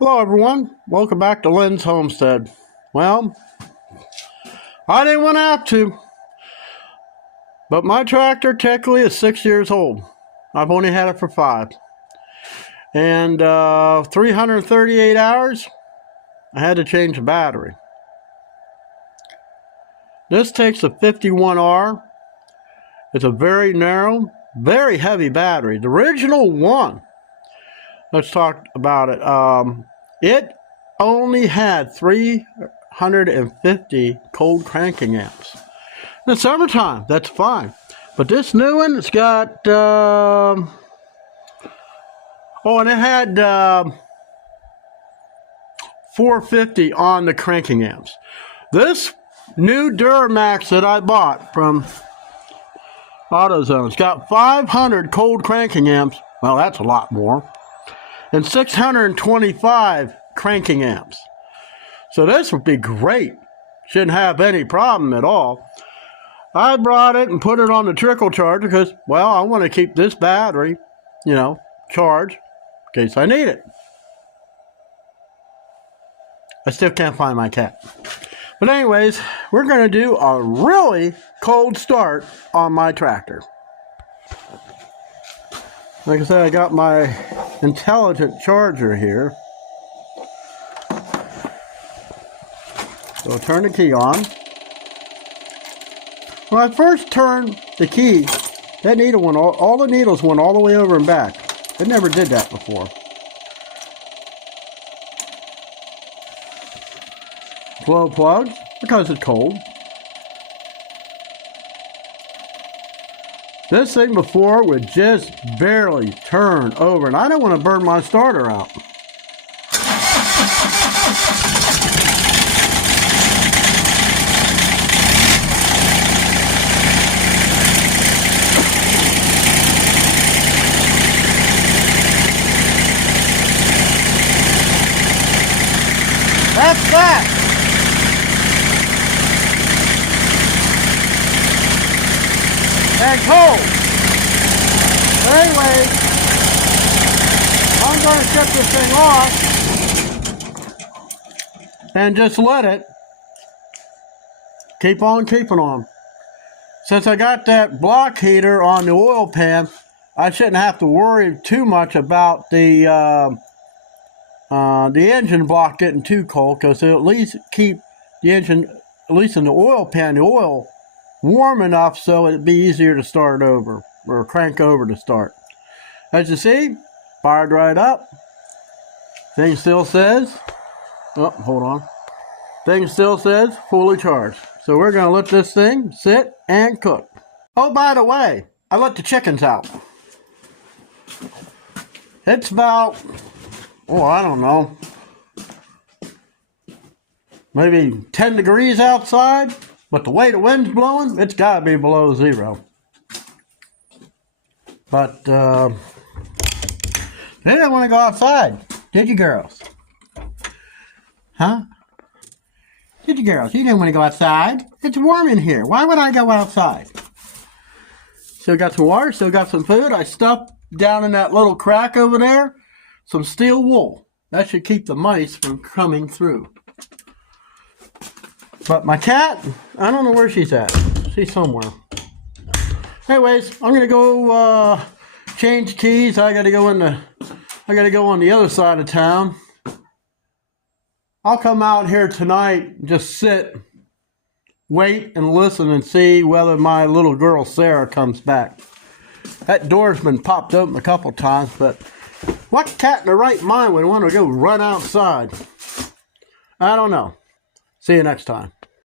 Hello everyone, welcome back to Lynn's Homestead. Well, I didn't want to have to, but my tractor technically is 6 years old. I've only had it for 5. And 338 hours, I had to change the battery. This takes a 51R. It's a very narrow, very heavy battery. The original one, let's talk about it. It only had 350 cold cranking amps. In the summertime, that's fine. But this new one, it's got, and it had 450 on the cranking amps. This new Duramax that I bought from AutoZone's got 500 cold cranking amps. Well, that's a lot more. And 625 cranking amps. So this would be great. Shouldn't have any problem at all. I brought it and put it on the trickle charger because, well, I want to keep this battery, charged in case I need it. I still can't find my cat. But anyways, we're going to do a really cold start on my tractor. Like I said, I got my intelligent charger here. So I'll turn the key on. When I first turned the key, that needle went all the needles went all the way over and back. It never did that before. Glow plugs because it's cold. This thing before would just barely turn over, and I don't want to burn my starter out. That's that. And cold. But anyway, I'm going to shut this thing off and just let it keep on keeping on. Since I got that block heater on the oil pan, I shouldn't have to worry too much about the engine block getting too cold, because it'll at least keep the engine, at least in the oil pan, the oil warm enough so it'd be easier to start over or crank over to start. As you see, fired right up. Thing still says, oh, hold on. Thing still says fully charged. So we're going to let this thing sit and cook. Oh, by the way, I let the chickens out. It's about, I don't know, maybe 10 degrees outside. But the way the wind's blowing, it's got to be below 0. But, they didn't want to go outside, did you girls? Huh? Did you girls? You didn't want to go outside? It's warm in here. Why would I go outside? Still got some water, still got some food. I stuffed down in that little crack over there some steel wool. That should keep the mice from coming through. But my cat, I don't know where she's at. She's somewhere. Anyways, I'm gonna go change keys. I gotta go on the other side of town. I'll come out here tonight, just sit, wait, and listen and see whether my little girl Sarah comes back. That door's been popped open a couple times, but what cat in their right mind would want to go run outside? I don't know. See you next time.